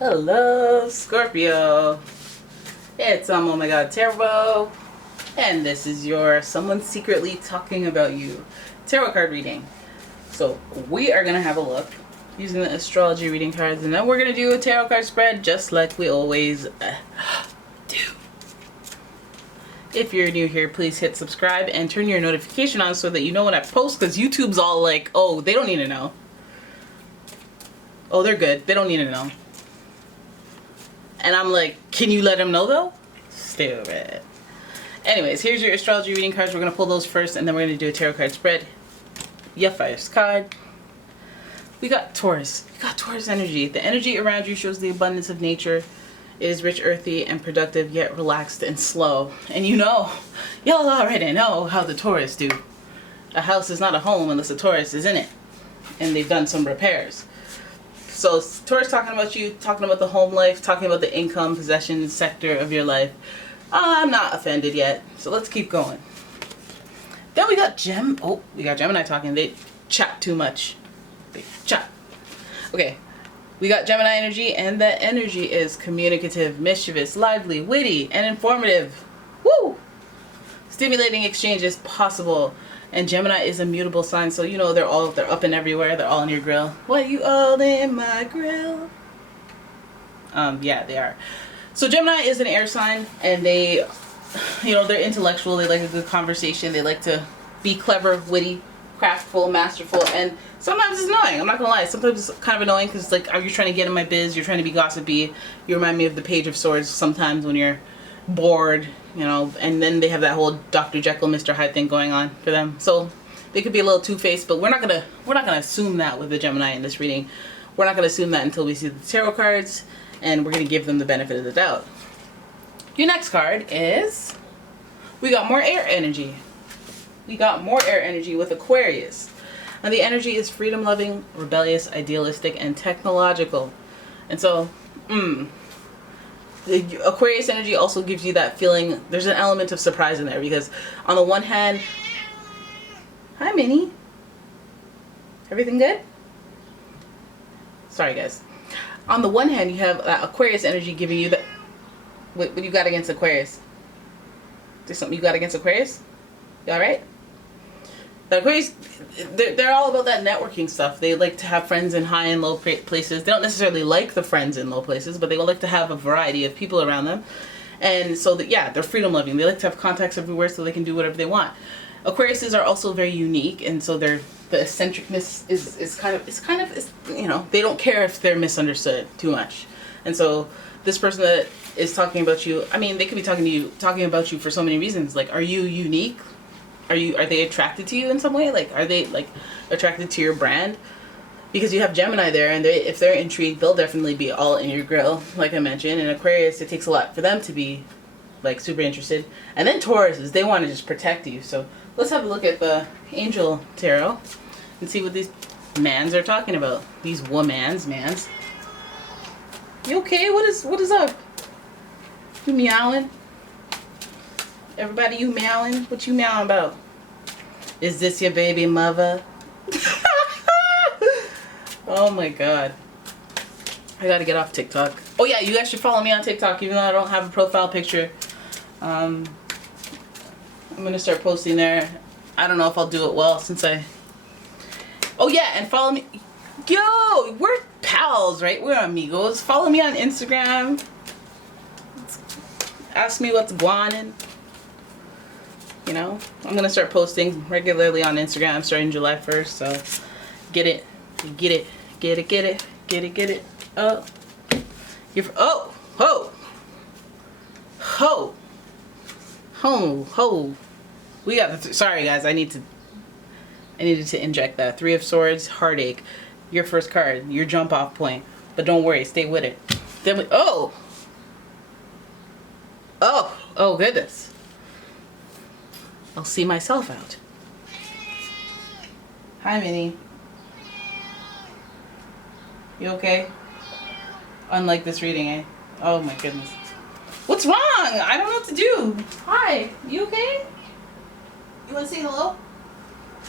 Hello, Scorpio. It's Oh My God Tarot, and this is your Someone Secretly Talking About You tarot card reading. So we are going to have a look using the astrology reading cards, and then we're going to do a tarot card spread just like we always do. If you're new here, please hit subscribe and turn your notification on so that you know when I post, because YouTube's all like, oh, they don't need to know. Oh, they're good. They don't need to know. And I'm like, can you let them know though? Stupid. Anyways, here's your astrology reading cards. We're going to pull those first, and then we're going to do a tarot card spread. Your first card. We got Taurus. We got Taurus energy. The energy around you shows the abundance of nature. It is rich, earthy, and productive, yet relaxed and slow. And you know, y'all already know how the Taurus do. A house is not a home unless a Taurus is in it. And they've done some repairs. So Taurus talking about you, talking about the home life, talking about the income, possession sector of your life. I'm not offended yet, so let's keep going. Then we got Gemini talking. They chat too much. They chat. Okay, we got Gemini energy, and that energy is communicative, mischievous, lively, witty, and informative. Woo! Stimulating exchange is possible. And Gemini is a mutable sign, so you know they're up and everywhere. They're all in your grill. What, you all in my grill? Yeah, they are. So Gemini is an air sign, and they, they're intellectual. They like a good conversation. They like to be clever, witty, craftful, masterful, and sometimes it's annoying. I'm not gonna lie. Sometimes it's kind of annoying because it's like, are you trying to get in my biz? You're trying to be gossipy. You remind me of the Page of Swords sometimes when you're bored, and then they have that whole Dr. Jekyll, Mr. Hyde thing going on for them. So they could be a little two-faced, but we're not gonna assume that with the Gemini in this reading. We're not gonna assume that until we see the tarot cards, and we're gonna give them the benefit of the doubt. Your next card is, we got more air energy. We got more air energy with Aquarius. And the energy is freedom-loving, rebellious, idealistic, and technological. And so, the Aquarius energy also gives you that feeling. There's an element of surprise in there because on the one hand, hi Minnie, everything good? Sorry guys. On the one hand, you have Aquarius energy giving you that. What do you got against Aquarius? There's something you got against Aquarius? You alright? The Aquarius, they're all about that networking stuff. They like to have friends in high and low places. They don't necessarily like the friends in low places, but they like to have a variety of people around them. And so, they're freedom loving. They like to have contacts everywhere so they can do whatever they want. Aquariuses are also very unique, and so the eccentricness is kind of they don't care if they're misunderstood too much. And so this person that is talking about you, they could be talking about you for so many reasons. Like, are you unique? Are they attracted to you in some way? Like, are they attracted to your brand? Because you have Gemini there, and if they're intrigued, they'll definitely be all in your grill, like I mentioned. And Aquarius, it takes a lot for them to be super interested. And then Tauruses, they want to just protect you. So let's have a look at the Angel Tarot and see what these mans are talking about. These mans. You okay? What is up? You meowing? Everybody, you meowing? What you meowing about? Is this your baby mother? Oh my god. I gotta get off TikTok. Oh yeah, you guys should follow me on TikTok even though I don't have a profile picture. I'm gonna start posting there. I don't know if I'll do it well since Oh yeah, and follow me. Yo, we're pals, right? We're amigos. Follow me on Instagram. Ask me what's guanin'. I'm gonna start posting regularly on Instagram starting July 1st, so get it. Ho. We got sorry guys, I needed to inject that. 3 of Swords, heartache. Your first card, your jump off point. But don't worry, stay with it. Then oh goodness. I'll see myself out. Hi, Minnie. You okay? Unlike this reading, eh? Oh my goodness. What's wrong? I don't know what to do. Hi. You okay? You want to say hello?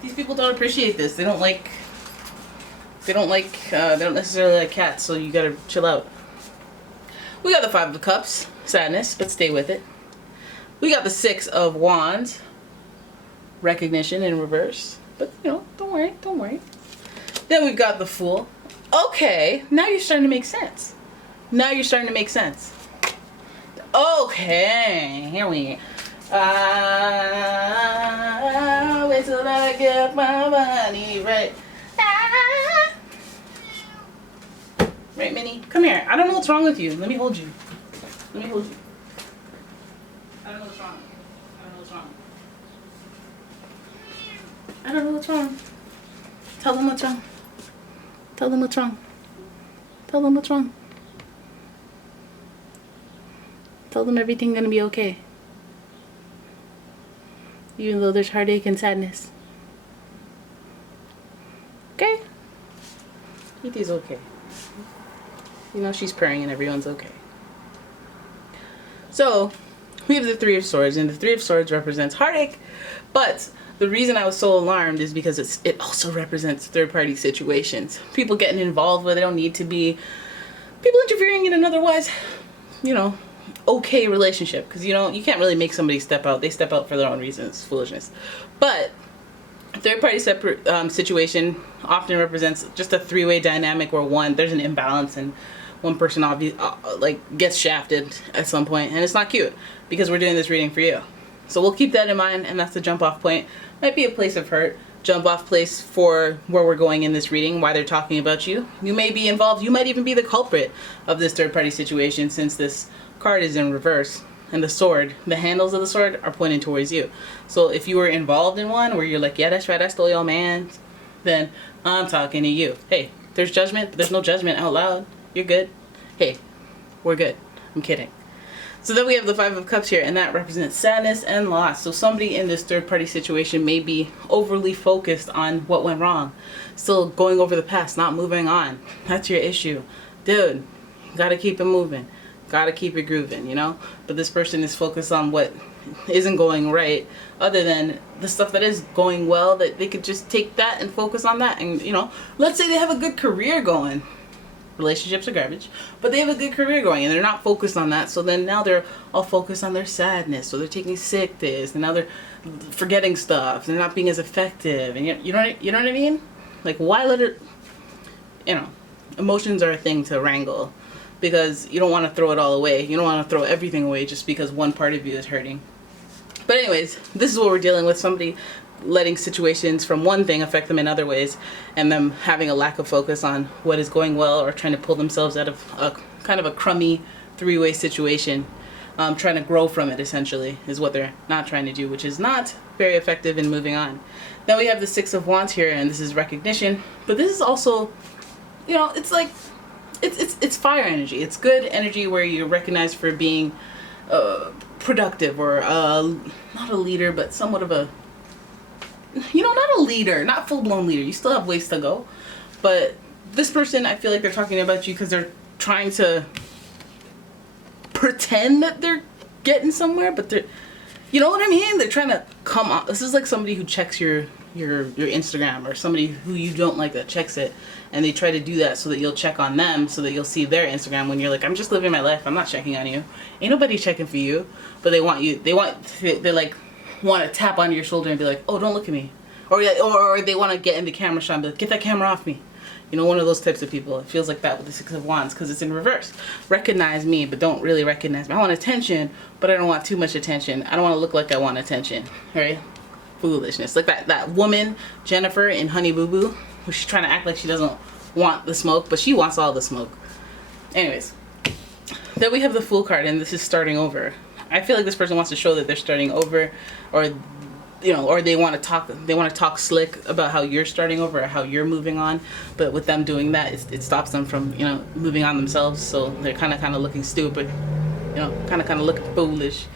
These people don't appreciate this. They don't necessarily like cats, so you gotta chill out. We got the Five of Cups, sadness, but stay with it. We got the Six of Wands, recognition in reverse, but you know, don't worry, don't worry. Then we've got the Fool. Okay, now you're starting to make sense. Now you're starting to make sense. Okay, here we wait till I get my money right. Right, Minnie? Come here. I don't know what's wrong with you. Let me hold you. Let me hold you. I don't know what's wrong. I don't know what's wrong. I don't know what's wrong. Tell them what's wrong. Tell them what's wrong. Tell them what's wrong. Tell them everything's gonna be okay. Even though there's heartache and sadness. Okay? Kitty's okay. You know, she's purring and everyone's okay. So, we have the Three of Swords, and the Three of Swords represents heartache, but the reason I was so alarmed is because it also represents third-party situations. People getting involved where they don't need to be. People interfering in an otherwise, you know, okay relationship. Because, you know, you can't really make somebody step out. They step out for their own reasons. Foolishness. But third-party situation often represents just a three-way dynamic where there's an imbalance and one person gets shafted at some point, and it's not cute because we're doing this reading for you. So we'll keep that in mind, and that's the jump-off point. Might be a place of hurt, jump-off place for where we're going in this reading, why they're talking about you. You may be involved. You might even be the culprit of this third-party situation since this card is in reverse. And the sword, the handles of the sword are pointing towards you. So if you were involved in one where you're like, yeah, that's right, I stole your man, then I'm talking to you. Hey, there's judgment, but there's no judgment out loud. You're good. Hey, we're good. I'm kidding. So then we have the Five of Cups here, and that represents sadness and loss. So somebody in this third-party situation may be overly focused on what went wrong. Still going over the past, not moving on. That's your issue. Dude, gotta keep it moving. Gotta keep it grooving, you know? But this person is focused on what isn't going right, other than the stuff that is going well, that they could just take that and focus on that. And, you know, let's say they have a good career going. Relationships are garbage, but they have a good career going and they're not focused on that. So then now they're all focused on their sadness. So they're taking sick days, and now they're forgetting stuff. They're not being as effective, and you know what I mean? Like, why let it? You know, emotions are a thing to wrangle, because you don't want to throw it all away. You don't want to throw everything away just because one part of you is hurting. But anyways, this is what we're dealing with. Somebody letting situations from one thing affect them in other ways, and them having a lack of focus on what is going well, or trying to pull themselves out of a kind of a crummy three-way situation, trying to grow from it, essentially, is what they're not trying to do, which is not very effective in moving on. Then we have the Six of Wands here, and this is recognition, but this is also, you know, it's like it's fire energy. It's good energy where you're recognized for being productive, or not a leader, but somewhat of a, you know, not a leader, not full-blown leader. You still have ways to go. But this person, I feel like they're talking about you because they're trying to pretend that they're getting somewhere, but they're, you know what I mean? They're trying to come on. This is like somebody who checks your Instagram, or somebody who you don't like that checks it, and they try to do that so that you'll check on them, so that you'll see their Instagram when you're like, I'm just living my life. I'm not checking on you. Ain't nobody checking for you. But they want you. They like want to tap on your shoulder and be like, oh, don't look at me. Or they want to get in the camera shot and be like, get that camera off me. You know, one of those types of people. It feels like that with the Six of Wands, because it's in reverse. Recognize me, but don't really recognize me. I want attention, but I don't want too much attention. I don't want to look like I want attention. Right? Foolishness. Like that woman, Jennifer, in Honey Boo Boo, where she's trying to act like she doesn't want the smoke, but she wants all the smoke. Anyways. Then we have the Fool card, and this is starting over. I feel like this person wants to show that they're starting over, or, you know, or they want to talk slick about how you're starting over, or how you're moving on. But with them doing that, it stops them from, you know, moving on themselves. So they're kind of looking stupid, you know, kind of looking foolish.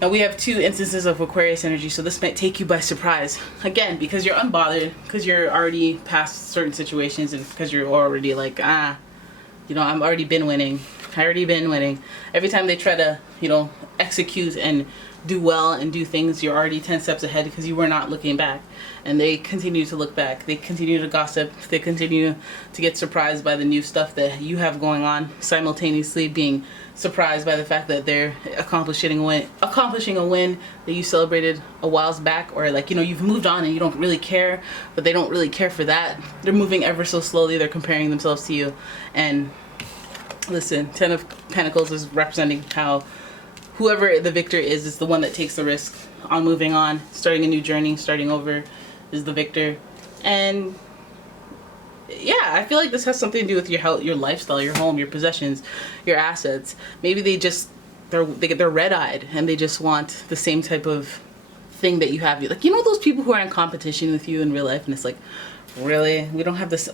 Now we have two instances of Aquarius energy, so this might take you by surprise. Again, because you're unbothered, because you're already past certain situations, and because you're already like, you know, I've already been winning. already been winning. Every time they try to, you know, execute and do well and do things, you're already 10 steps ahead because you were not looking back. And they continue to look back. They continue to gossip. They continue to get surprised by the new stuff that you have going on, simultaneously being surprised by the fact that they're accomplishing a win that you celebrated a while back, or like, you know, you've moved on and you don't really care, but they don't really care for that. They're moving ever so slowly. They're comparing themselves to you. And listen, 10 of Pentacles is representing how whoever the victor is the one that takes the risk on moving on, starting a new journey, starting over, is the victor. And yeah, I feel like this has something to do with your health, your lifestyle, your home, your possessions, your assets. Maybe they're red-eyed and they just want the same type of thing that you have. Like, you know those people who are in competition with you in real life, and it's like, really? We don't have this.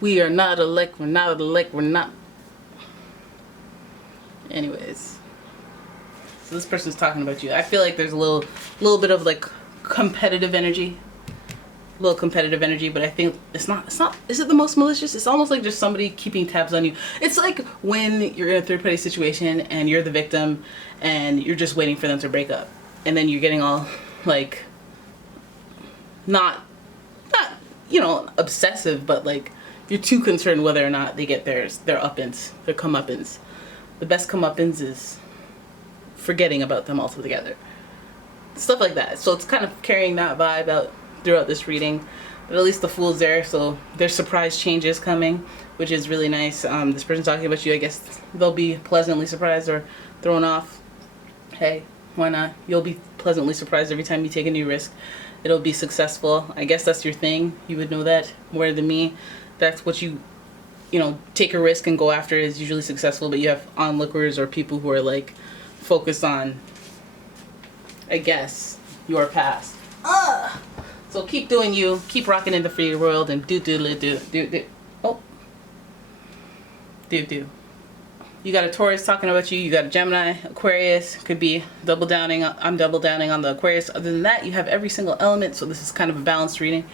We are not alike. We're not alike. We're not. Anyways, so this person's talking about you. I feel like there's a little bit of like competitive energy. Little competitive energy, but I think it's not, is it the most malicious? It's almost like just somebody keeping tabs on you. It's like when you're in a third party situation and you're the victim and you're just waiting for them to break up, and then you're getting all like not you know, obsessive, but like you're too concerned whether or not they get their uppance, their comeuppance. The best comeuppance is forgetting about them altogether, stuff like that. So it's kind of carrying that vibe out throughout this reading, but at least the Fool's there, so there's surprise changes coming, which is really nice. This person talking about you, I guess they'll be pleasantly surprised or thrown off. Hey, why not? You'll be pleasantly surprised every time you take a new risk. It'll be successful. I guess that's your thing. You would know that more than me. That's what you know, take a risk and go after is usually successful, but you have onlookers or people who are like focused on, I guess, your past. So keep doing you, keep rocking in the free world, and do. Oh, do. You got a Taurus talking about you. You got a Gemini, Aquarius. Could be double downing. I'm double downing on the Aquarius. Other than that, you have every single element. So this is kind of a balanced reading.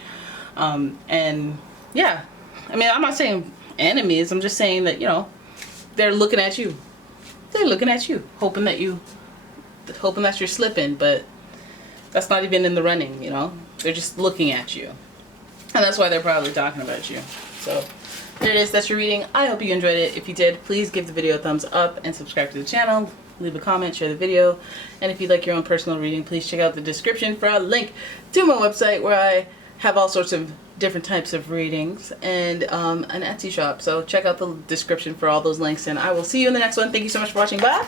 And yeah, I mean, I'm not saying enemies. I'm just saying that, you know, they're looking at you. They're looking at you, hoping that you're slipping, but that's not even in the running, you know. They're just looking at you. And that's why they're probably talking about you. So there it is. That's your reading. I hope you enjoyed it. If you did, please give the video a thumbs up and subscribe to the channel. Leave a comment, share the video. And if you'd like your own personal reading, please check out the description for a link to my website where I have all sorts of different types of readings and an Etsy shop. So check out the description for all those links, and I will see you in the next one. Thank you so much for watching. Bye!